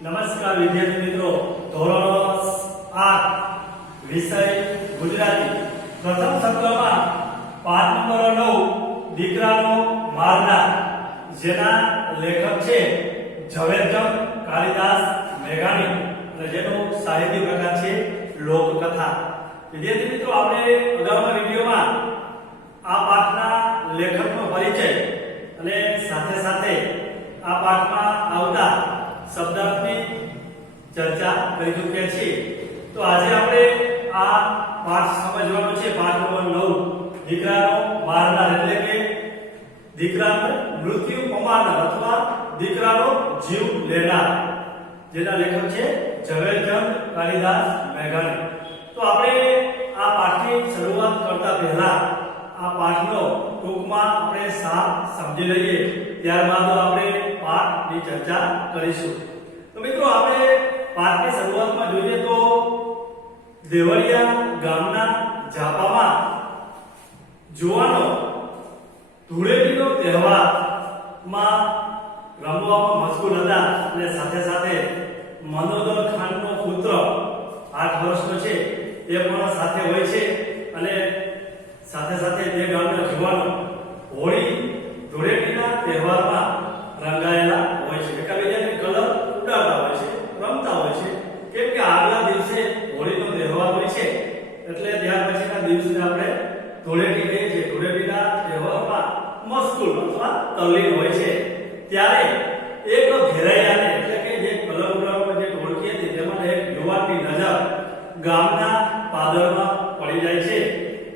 નમસ્કાર વિદ્યાર્થી મિત્રો, ધોરણ 8 વિષય ગુજરાતી પ્રથમ સત્રમાં પાઠ નંબર 9 દીકરાનો મારનાર, જેના લેખક છે ઝવેરચંદ કાલિદાસ મેઘાણી અને જેનું સાહિત્ય પ્રકાર છે લોકકથા. વિદ્યાર્થી મિત્રો, આપણે અગાઉના વિડીયોમાં આ પાઠના લેખકનો પરિચય અને સાથે સાથે આ પાઠમાં આવતા શબ્દાર્થની ચર્ચા કરી ચૂક્યા છીએ. તો આજે આપણે આ પાઠ સમજવાનો છે. પાઠ નંબર 9 દીકરાનો મારનાર, એટલે કે દીકરાનું મૃત્યુ પમાડનાર અથવા દીકરાનો જીવ લેનાર, જેના લેખક છે ઝવેરચંદ કાલિદાસ મેઘાણી. તો આપણે આ પાઠની શરૂઆત કરતા પહેલા આ પાઠનો ટૂંકમાં આપણે સાર સમજી લઈએ, ત્યારબાદ આપણે પાઠની ચર્ચા કરીશું. તો મિત્રો, આપણે પાઠની શરૂઆતમાં જોઈએ તો દેવળિયા ગામના ઝાપામાં જુવાનો ધૂળેટીનો તહેવારમાં રમવામાં મશગુલ હતા અને સાથે સાથે મનોદર ખાનનો પુત્ર 8 વર્ષનો છે એ પણ સાથે હોય છે અને સાથે સાથે તે ગામના જુવાનો હોળી ધૂળેટીના તહેવારમાં રંગાયેલા હોય છે, એકબીજાને કલર ઉડાડતા હોય છે, રમતા હોય છે. કેમ કે આગલા દિવસે હોળીનો તહેવાર હોય છે, એટલે ત્યાર પછીના દિવસે આપણે ધૂળેટી કહીએ છીએ. ધૂળેટીના તહેવારમાં મશગુલ અથવા તલ્લીન હોય છે. ત્યારે એક ઘેરાયાને, એટલે કે જે કલર ઉડાડવા જે ઢોળકી હતી તેમાં એક યુવાનની નજર ગામના પાદરમાં પડી જાય છે.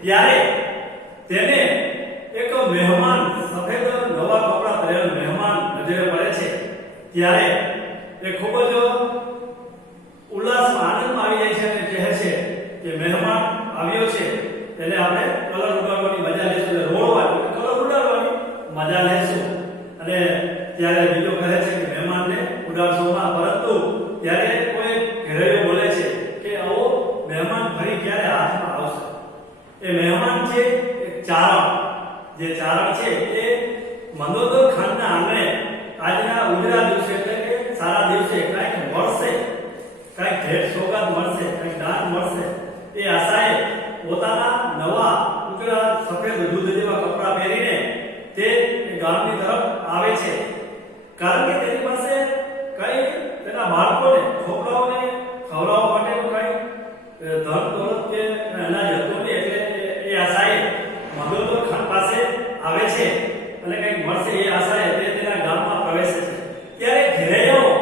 ત્યારે તેને એક મહેમાન, સફેદ નવા કપડા પહેરેલ મહેમાન નજરે પડે છે. ત્યારે એ ખૂબ જ ઉલ્લાસમાં, આનંદમાં આવી જાય છે અને કહે છે કે મહેમાન આવ્યો છે, તેને આપણે કલર ઉડાડવાની મજા લેશું, રોડવાની કલર ઉડાડવાની મજા લેશું. અને ત્યારે બીજો કહે છે કે મહેમાનને ઉડાડશોમાં, પરંતુ ત્યારે કોઈ ઘેરાયો બોલે છે કે આવો મહેમાન ફરી ક્યારે હાથમાં આવશે. એ મહેમાન છે એક ચારણ. જે ચારણ છે એ મનોદર ખાનના આંગણે આજના ઉજળા દિવસે, એટલે કે સારા દિવસે કંઈક મળશે, કંઈક ભેટ સોગાદ મળશે, કંઈક દાન મળશે, એ આશાએ પોતાના નવા ઉજળા સફેદ દૂધ જેવા કપડાં પહેરીને તે ગામની તરફ આવે છે. કારણ કે તેની પાસે કઈ તેના બાળકોને, છોકરાઓને ખવડાવવા માટેનું કઈ ધન દોલત કે અનાજ હતું નહીં, એટલે એ આશાએ મનોદર ખાન પાસે આવે છે અને કંઈક મળશે એ આશાએ તે તેના ગામમાં પ્રવેશે છે. ત્યારે ઘેરાયાઓ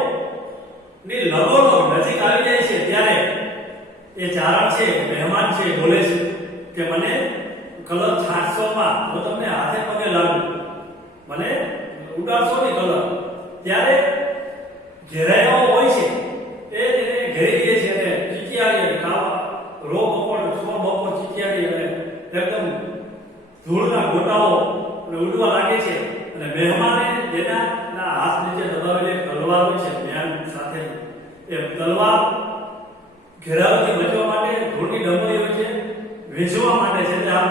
ની લગોડો નજીક આવી જાય છે. ત્યારે એ ચારણ છે, મહેમાન છે, બોલે છે કે મને કલર છાંટશોમાં, હું તમને હાથે પગે લાગુ, મને ઉડાડશો નહીં કલર. ત્યારે ઘેરાયાઓ હોય છે એ તેને ઘેરી દે છે અને ચીચિયાળી રો બપોર સો બપોર ચીચિયાળી અને એકદમ ધૂળના ગોટાઓ ઉડવા લાગે છે. અને મહેમાને જેના હાથ નીચે દબાવેલી તલવાર હોય છે જ્ઞાન સાથે, એ તલવાર ઘેરાવથી બચવા માટે, ધૂળની ડમરી હોય છે વેચવા માટે છે, એટલે આમ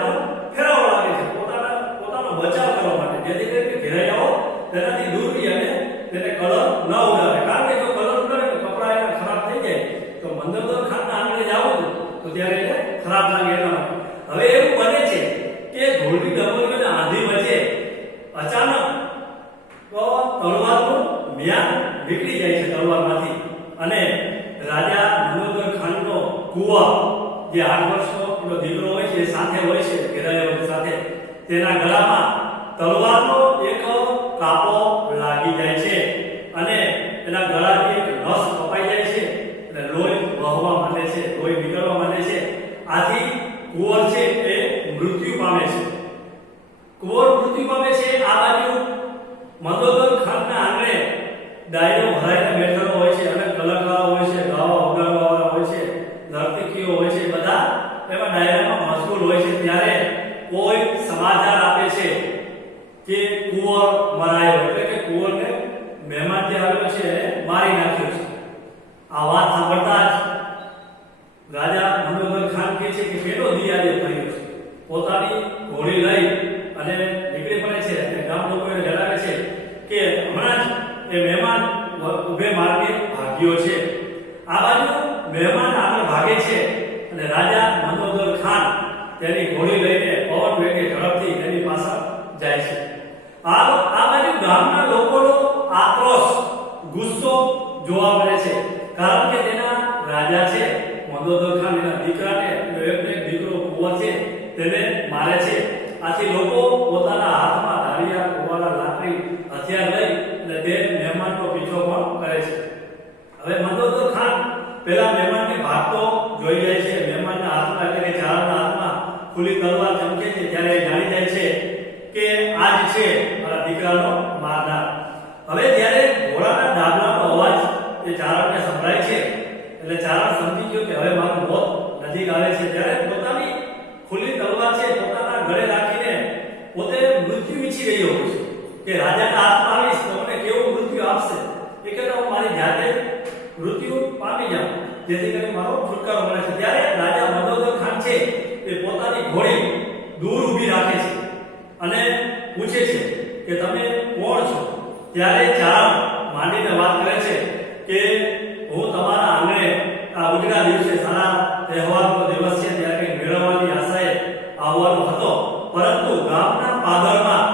ફેરવવા લાગે છે પોતાનો બચાવ કરવા માટે, જેથી કરીને ઘેરાયાઓ તેનાથી દૂર રહી અને તેને કલર ન ઉડાડે. કારણ કે જો કલર ઉડાડે તો કપડા એના ખરાબ થઈ જાય, તો મનોદર ખાનના આંગણે જાવ તો ત્યારે એને ખરાબ લાગે એના માટે. હવે એવું બને છે કે ધૂળની ડમરીઓને આંધી વચ્ચે અચાનક તો તલવારનું મ્યાન નીકળી જાય છે તલવારમાંથી, અને રાજા મનોદર ખાનનો કુંવર, જે 8 વર્ષનો એનો દીકરો હોય છે, સાથે હોય છે ઘેરાયાઓ સાથે, તેના ગળામાં તલવારનો એક કાપો લાગી જાય છે અને એના ગળાની એક નસ કપાઈ જાય છે અને લોહી વહવા માંડે છે, લોહી નીકળવા માંડે છે. આથી કુંવર છે એ મૃત્યુ પામે છે. કુંવર મૃત્યુ પામે છે. આ બાજુ મનોદર ખાનના આંગણે ડાયરો ભરાઈને બેઠેલો હોય છે અને કલાકારો હોય છે, ગાવા વગાડવાવાળા હોય છે, નર્તકીઓ હોય છે, બધા એમાં ડાયરામાં મશગુલ હોય છે. ત્યારે કોઈ સમાચાર આપે છે કે કુંવર મરાયો, એટલે કે કુંવરને મહેમાન જે આવ્યો છે એને મારી નાખ્યો છે. આ વાત સાંભળતા જ રાજા મનોદર ખાન કહે છે કે કેનો દિયા જે થયો છે. પોતાની ઘોડી લઈ અને નીકળી પડે છે અને ગામ લોકોને જણાવે છે કે હમણાં જ એ મહેમાન ઉભે માર્ગે ભાગી ભાગ્યો છે. આ બાજુ મહેમાન આગળ ભાગે છે અને રાજા મંદોદર ખાન તેની ઘોડી લઈને પવન વેગે ઝડપથી તેની પાછળ જાય છે. આ બાજુ ગામના લોકોનો આક્રોશ, ગુસ્સો જોવા મળે છે, કારણ કે તેના રાજા છે મંદોદર ખાન એના દીકરાને, એક દીકરો કુંવર છે તેને મારે છે. આથી લોકો પોતાના હાથમાં ધારિયા, કુવાડા, લાકડી, હથિયાર લઈ અને તે મહેમાનનો પીછો પણ કરે છે. હવે મંદોદર ખાન પેલા મહેમાનને ભાગતો જોઈ જાય છે. મહેમાનના હાથમાં એટલે કે ચારણના હાથમાં ખુલ્લી તલવાર ચમકે છે ત્યારે જાણી જાય છે કે આ જ છે મારા દીકરાનો મારનાર. હવે જ્યારે ઘોડાના ડાબલાનો અવાજ એ ચારણને સંભળાય છે એટલે ચારણ સમજી ગયો કે હવે મારું મોત નજીક આવે છે. ત્યારે પોતાની ખુલ્લી તલવાર છે પોતાના ગળે રાખીને પોતે મૃત્યુ ઈચ્છી રહ્યો હોય છે કે રાજાના હાથમાં આવીશ તો મને કેવું મૃત્યુ આપશે. એ કહેતા હું મારી જાતે મૃત્યુ પામી જાઉં જેથી કરીને મારો છુટકારો મળે છે. ત્યારે રાજા મંદોદર ખાન છે એ પોતાની ઘોડી દૂર ઊભી રાખે છે અને પૂછે છે કે તમે કોણ છો. ત્યારે ચારણ માંડીને વાત કરે છે કે હું તમારા આંગણે આ ઉજળા દિવસે સારા તહેવારનો દિવસ છે ત્યારે કંઈક મેળવવાની આશાએ આવવાનો હતો, પરંતુ ગામના પાદરમાં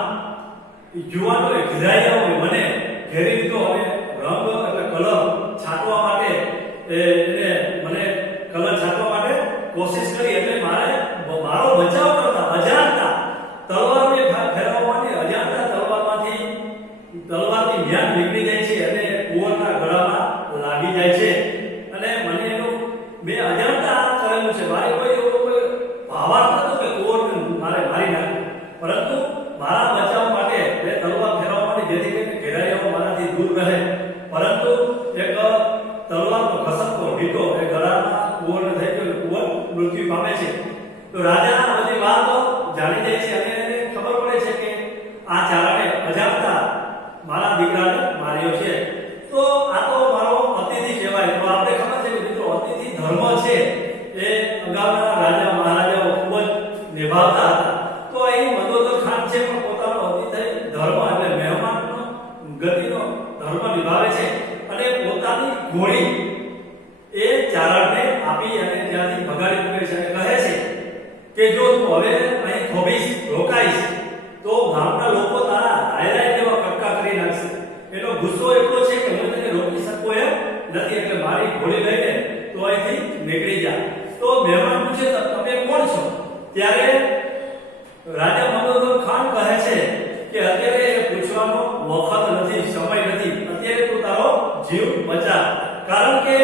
યુવાનોએ ઘેરાયા મને ઘેરી લીધો અને રંગ એટલે કલર છાંટવા માટે એને મને કલર છાંટવા માટે કોશિશ કરી એટલે મારો બચાવ કરતા અજાણતા તલવારને ફેરવવાની અજાણતા તલવારની મ્યાન નીકળી જાય છે અને કુંવરના ગળામાં લાગી જાય છે અને મને એનું મેં અજાણતા કરેલું છે. મારે કોઈ ભાવાર્થ નતો કે કુંવરને મારે મારી નાખ્યો, પરંતુ મારા બચાવ માટે બે તલવાર ફેરવવા માટે જેથી કરીને ઘેરાયાઓ મારાથી દૂર રહે. પરંતુ એક તલવારનો ઘસકતો ઢીકો એ ગળામાં કુંવરને થઈ ગયો, કુંવર મૃત્યુ પામે છે. તો રાજા આ બધી વાતો જાણી જાય છે અને એને ખબર પડે છે કે આ ચારણે અજાણતા મારા દીકરાને માર્યો છે. તો આ તો મારો અતિથિ કહેવાય. તો આપણે ખબર છે કે મિત્રો અતિથિ ધર્મ છે એ અગાઉના રાજા મહારાજાઓ ખૂબ જ નિભાવતા હતા. તો અહીં મંદોદર ખાન છે પણ પોતાનો અતિથિ ધર્મ એટલે મહેમાનનો ગતિનો ધર્મ નિભાવે છે અને પોતાની ઘોડી એ ચારણને આપી અને ત્યાંથી ભગાડી મૂકે છે અને કહે છે કે જો તું હવે અહીં થોભીશ, રોકાઈશ તો ગામના લોકો તારા હાયલાઇટ જેવા કટકા કરી નાખશે. એનો ગુસ્સો એટલો છે કે હું તને રોકી શકું એમ નથી, એટલે મારી ઘોડી લઈને તો અહીંથી નીકળી જા. તો મહેમાન પૂછે તમે કોણ છો. ત્યારે રાજા મંદોદર ખાન કહે છે કે અત્યારે એ પૂછવાનો વખત નથી, સમય નથી, અત્યારે તું તારો જીવ બચા, કારણ કે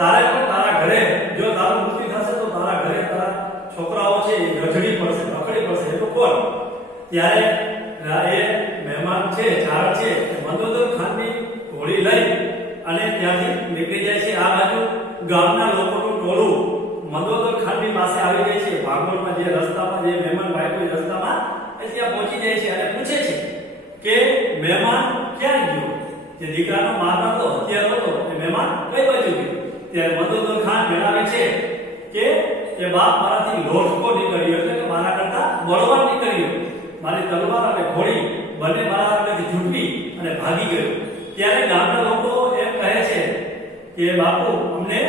તારે પણ તારા ઘરે જો તારું મૃત્યુ થશે તો તારા ઘરે તારા છોકરાઓ છે એ રખડી પડશે, એ તો કોણ. ત્યારે એ મહેમાન છે ચારણ છે મંદોદર ખાનની ઘોડી લઈ અને ત્યાંથી નીકળી જાય છે. આ બાજુ ગામના લોકોનું ટોળું મંદોદર ખાનની પાસે આવી જાય છે. ભાગોળમાં જે રસ્તામાં જે મહેમાન ભાઈ કોઈ રસ્તામાં ત્યાં પહોંચી જાય છે અને પૂછે છે કે મહેમાન ક્યાં ગયો, જે દીકરાનો મારનાર તો હત્યારો હતો એ મહેમાન કઈ બાજુ ગયો. ત્યારે મંદોદર ખાન જણાવે છે કે એ બાપ મારાથી લોટકો નીકળ્યો એટલે કે મારા કરતા બળવાન નીકળ્યો, મારી તલવાર અને ઘોડી બંને મારા આગળથી ઝૂંટવી અને ભાગી ગયો. ત્યારે ગામના લોકો એમ કહે છે કે બાપુ અમને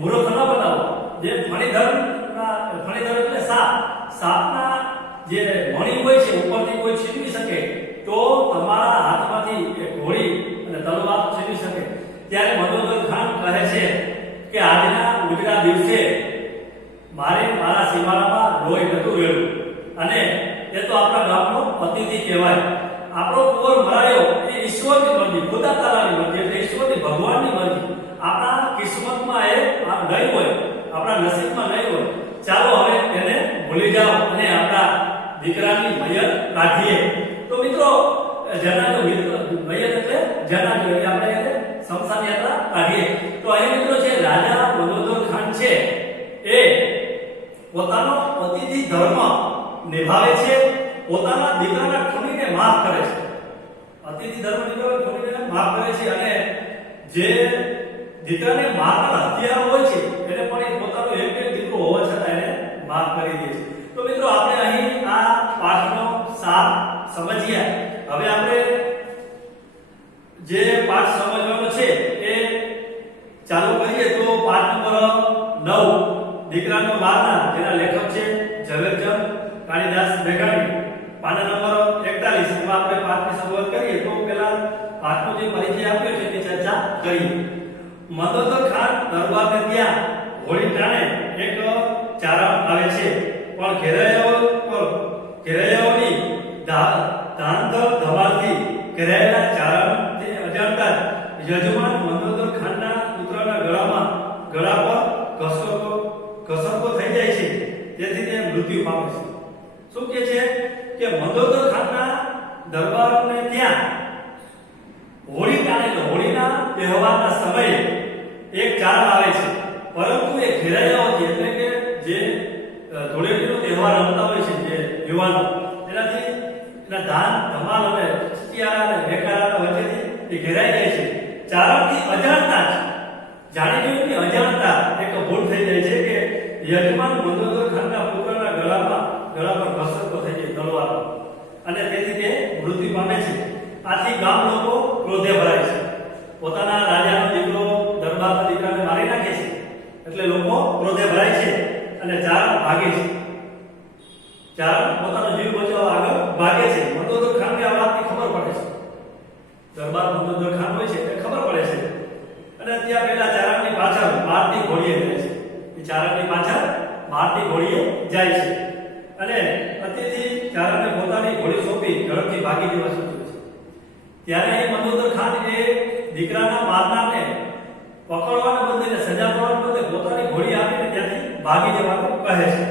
મૂર્ખ ન બનાવો. જે ફણીધર એટલે સાપના જે મણી હોય છે ઉપરથી કોઈ છીનવી શકે તો તમારા હાથમાંથી એ ઘોડી અને તલવાર છીનવી શકે. ત્યારે મંદોદર ખાન કહે છે કે આજના ઉજળા દિવસે મારા સીમાડામાં લોહી નતું રહેલું અને એ તો આપણા ગામનો અતિથિ કહેવાય. આપણો કુંવર મરાયો એ ઈશ્વરની મરજી, ખુદા તાલાની મરજી, એટલે ઈશ્વરની ભગવાનની મરજી. આપણા કિસ્મતમાં એ નહીં હોય, આપણા નસીબમાં નહીં હોય. ચાલો હવે એને ભૂલી જાઓ અને આપણા દીકરાની મૈયત કાઢીએ. તો મિત્રો જનાજો મૈયત એટલે જનાજો એટલે આપણે એને શમશાન યાત્રા કાઢીએ. તો અહીં મિત્રો છે રાજા મંદોદર ખાન છે એ પોતાનો અતિથિ ધર્મ નિભાવે છે, પોતાના દીકરાના ખૂનીને માફ કરે છે. અતિથિ ધર્મ નિભાવે, ખૂનીને માફ કરે છે અને જે દીકરાને મારનાર હત્યારો હોય છે એને પણ એ પોતાનો એક દીકરો હોવા છતાં એને માફ કરી દે છે. તો મિત્રો આપણે અહીં આ પાઠનો સાર સમજ્યા. હવે આપણે જે પાઠ સમજવાનો છે એ દીકરાનો બારના જેના લેખક છે ઝવેરચંદ કાળીદાસ મેઘાણી, પાના નંબર 41. એમાં આપણે પાઠની શરૂઆત કરીએ તો પહેલા પાઠનો જે પરિચય આપ્યો છે તે ચર્ચા કરીએ. મંદોદર ખાન દરબારને ત્યાં હોળી ટાણે એક ચારણ આવે છે, પણ ઘેરાયાઓની ધાંધલ ધમાલથી ઘેરાયેલા ચારણ તે અજાણતા યજમાન મંદોદર ખાનના પુત્રના ગળા પર ઘસરકો થઈ જાય છે, તેથી તે મૃત્યુ પામે છે. શું કહે છે કે મંદોદર ખાનના દરબારને ત્યાં હોળી ટાણે એટલે હોળીના તહેવારના સમયે એક ચારણ આવે છે, પરંતુ એ ઘેરાયાઓથી એટલે કે જે ધૂળેટીનો તહેવાર રમતા હોય છે જે યુવાનો, એનાથી એના ધાન ધમાલ અને ચિચિયારા અને ભેકારા વચ્ચેથી એ ઘેરાઈ જાય છે. ચારણથી અજાણતા જાણી જોઈને અજાણતા એક ભૂલ થઈ જાય છે કે યજમાન મંદોદર ખાનના પુત્રના ગળા પર ઘસરકો થઈ જાય તલવાર, અને તેથી તે મૃત્યુ પામે છે. આથી ગામ લોકો ક્રોધે ભરાય છે, પોતાના રાજાનો દીકરો દરબારના દીકરાને મારી નાખે છે, એટલે લોકો ક્રોધે ભરાય છે અને ચારણ ભાગે છે. ચારણ પોતાનો જીવ બચાવવા આગળ ભાગે છે. મંદોદર ખાનને આ વાતની ખબર પડે છે, દરબાર મંદોદર ખાન હોય છે એ ખબર પડે છે, અને ત્યાં પેલા ચારણની પાછળ મારતી ઘોડીએ જાય છે. એ ચારણની પાછળ મારતી ઘોડીએ જાય છે અને અતિથી ચારણને પોતાની ઘોડી સોંપી ઝડપથી ભાગી જવા સૂચવે છે. ત્યારે એ મંદોદર ખાન એ દીકરાના મારનારને પકડવાને બદલે સજા કરવાને બદલે પોતાની ઘોડી આપીને ત્યાંથી ભાગી જવાનું કહે છે.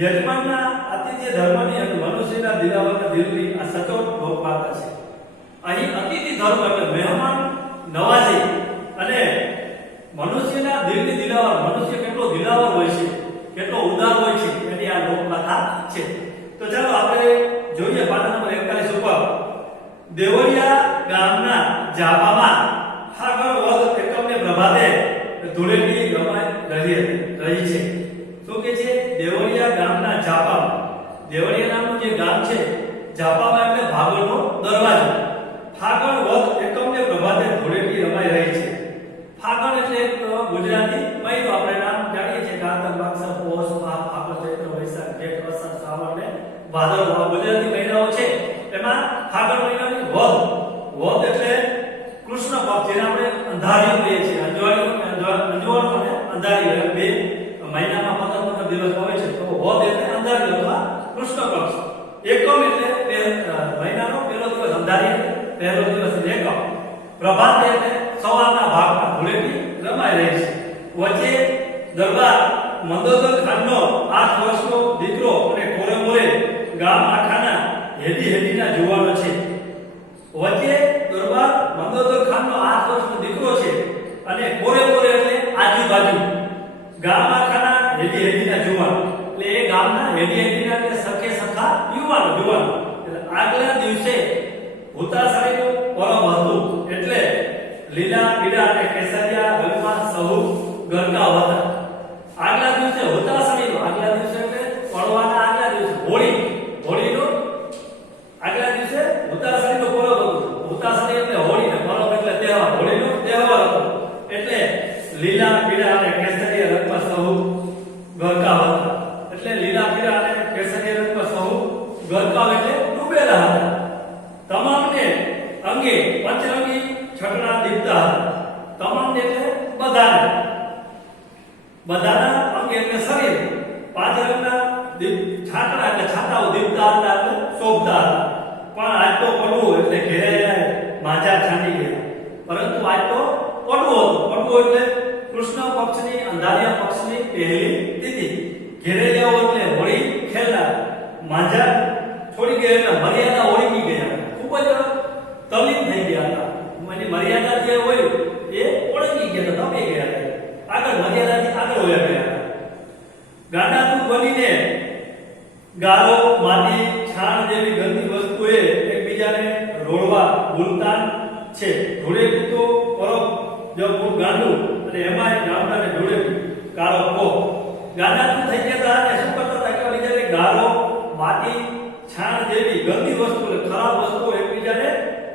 યજમાનના અતિથ્ય ધર્મની અને મનુષ્યના દિલાવરના દિલની આ સચોટ લોકવાર્તા છે. અહીં અતિથિ ધર્મ એટલે મહેમાન નવાજી અને મનુષ્યના દિલની દિલાવર, મનુષ્ય કેટલો દિલાવર હોય છે, કેટલો ઉદાર હોય છે, એની આ લોકવાર્તા છે. તો ચાલો આપણે જોઈએ પાના નંબર 41 ઉપર. દેવળિયા ગામના જાપામાં ફાગણ વદ એકમને પ્રભાતે ધૂળેટી રમાઈ રહી છે. શું કે છે? દેવળિયા ગામના જાપા, દેવળિયા નામનું જે ગામ છે જાપામાં એટલે ભાગળનો દરવાજો. ફાગણ વદ એકમને પ્રભાતે ધૂળેટી રમાઈ રહી છે. ફાગણ એટલે એક ગુજરાતી મહિનો, આપણે નામ જાણીએ છીએ કારતક માગસર પોષ માઘ ફાગણ ચૈત્ર વૈશાખ જેઠ વસંત શ્રાવણ ને ભાદરવો આ ગુજરાતી મહિનાઓ છે. એમાં ફાગણ મહિનાની વદ એટલે કૃષ્ણ પક્ષ, જેને આપણે અંધારિયું કહીએ છીએ. અંજવાળું અને અંધારિયું બે મહિનામાં 15 દિવસ હોય છે. તો વદ એટલે અંધારિયું અથવા કૃષ્ણ પક્ષ. એકમ એટલે મહિનાનો પહેલો દિવસ અંધારિયું, પહેલો દિવસ એકમ. પ્રભાત એટલે સવારના ભાગમાં ધૂળેટી રમાઈ રહી છે. વચ્ચે દરબાર મંદોદર ખાનનો 8 વર્ષનો દીકરો અને કોરે મોરે ગામ આખાના હેડીના જુવાનો છે. વચ્ચે દરબાર મંદોદર ખાનનો 8 વર્ષનો દીકરો છે અને કોરે કોરે એટલે આજુબાજુ ગામ આખાના હેડીના જુવાન, એટલે એ ગામના હેડીના એટલે સખે સખા યુવાનો. એટલે આગલા દિવસે હુતાસાળીનું પરબ હતું, એટલે લીલા પીળા અને કેસરિયા રંગમાં સહુ ગરકાવ હતા. આગલા દિવસે હુતાસાળીનો, આગલા દિવસે એટલે પડવાના આગલા દિવસે હોળીનો આગલા દિવસે હુતાસાળીનો પરબ હતો. હુતાસાળી એટલે હોળી ને પરબ એટલે તહેવાર, હોળીનો તહેવાર હતો. એટલે લીલા પીળા અને કેસરિયા રંગમાં સહુ ગરકાવ હતા. એટલે લીલા પીળા અને કેસરિયા રંગમાં સહુ ગરકાવ એટલે ડૂબેલા હતા. તમામને અંગે પંચરંગી છટણા દીપતા હતા. તમામને એટલે બધાના અંગે એટલે શરીર, પાંચ રંગના છાટણા એટલે છાતાઓ દીપતા હતા એટલે શોભતા હતા. પણ આજ તો પડવું એટલે ઘેરાયા માજા છાંડી ગયા. પરંતુ આજ તો પડવું હતું. પડવું એટલે કૃષ્ણ પક્ષની અંધારિયા પક્ષની પહેલી તિથિ. ઘેરાયાઓ એટલે હોળી ખેલનાર. માજા છોડી ગયા એટલે મર્યાદા ઓળંગી ગયા, ખૂબ જ તલ્લીન થઈ ગયા હતા. એની મર્યાદા જે હોય એ ઓળંગી ગયા હતા, દબાઈ ગયા હતા, આગળ મર્યાદાથી આગળ વયા ગયા હતા. ગાંડાતુર બનીને ગારો, માટી, છાણ જેવી ગંદી વસ્તુએ એકબીજાને રોળવા ભૂલતા છે. ધૂળેટી તો પરબ જો ખૂબ ગાંડું, અને એમાં ગામડાને ધૂળેટી કાળો કો. ગાંડાતુર થઈ ગયા હતા અને શું કરતા હતા કે બીજાને ગારો, માટી, છાણ જેવી ગંદી વસ્તુ, ખરાબ વસ્તુ એકબીજાને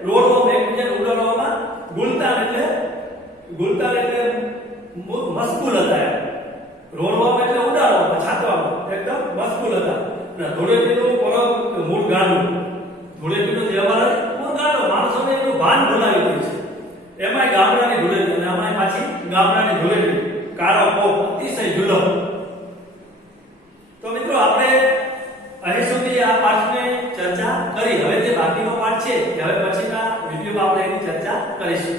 રોડવામાં, એકબીજાને ઉડાડવામાં ગુલતાન એટલે મશગુલ હતા. રોલવામાં એટલે ઉડાડવામાં, છાંટવામાં એકદમ મશગુલ હતા. અને ધૂળેટીનું પરમ મૂળ ગાંડું. ધૂળેટીનો તહેવાર મૂળ ગાંડો, માણસોને એનું ભાન ભૂલાવી દે છે. એમાંય ગામડાની ધૂળેટી અને આમાંય પાછી ગામડાની ધૂળેટી, કાળો પોપ, અતિશય જુલમ. તો મિત્રો આપણે અહીં સુધી આ પાઠની ચર્ચા કરી. હવે જે બાકીનો પાઠ છે, હવે પછીના વિડીયોમાં આપણે એની ચર્ચા કરીશું.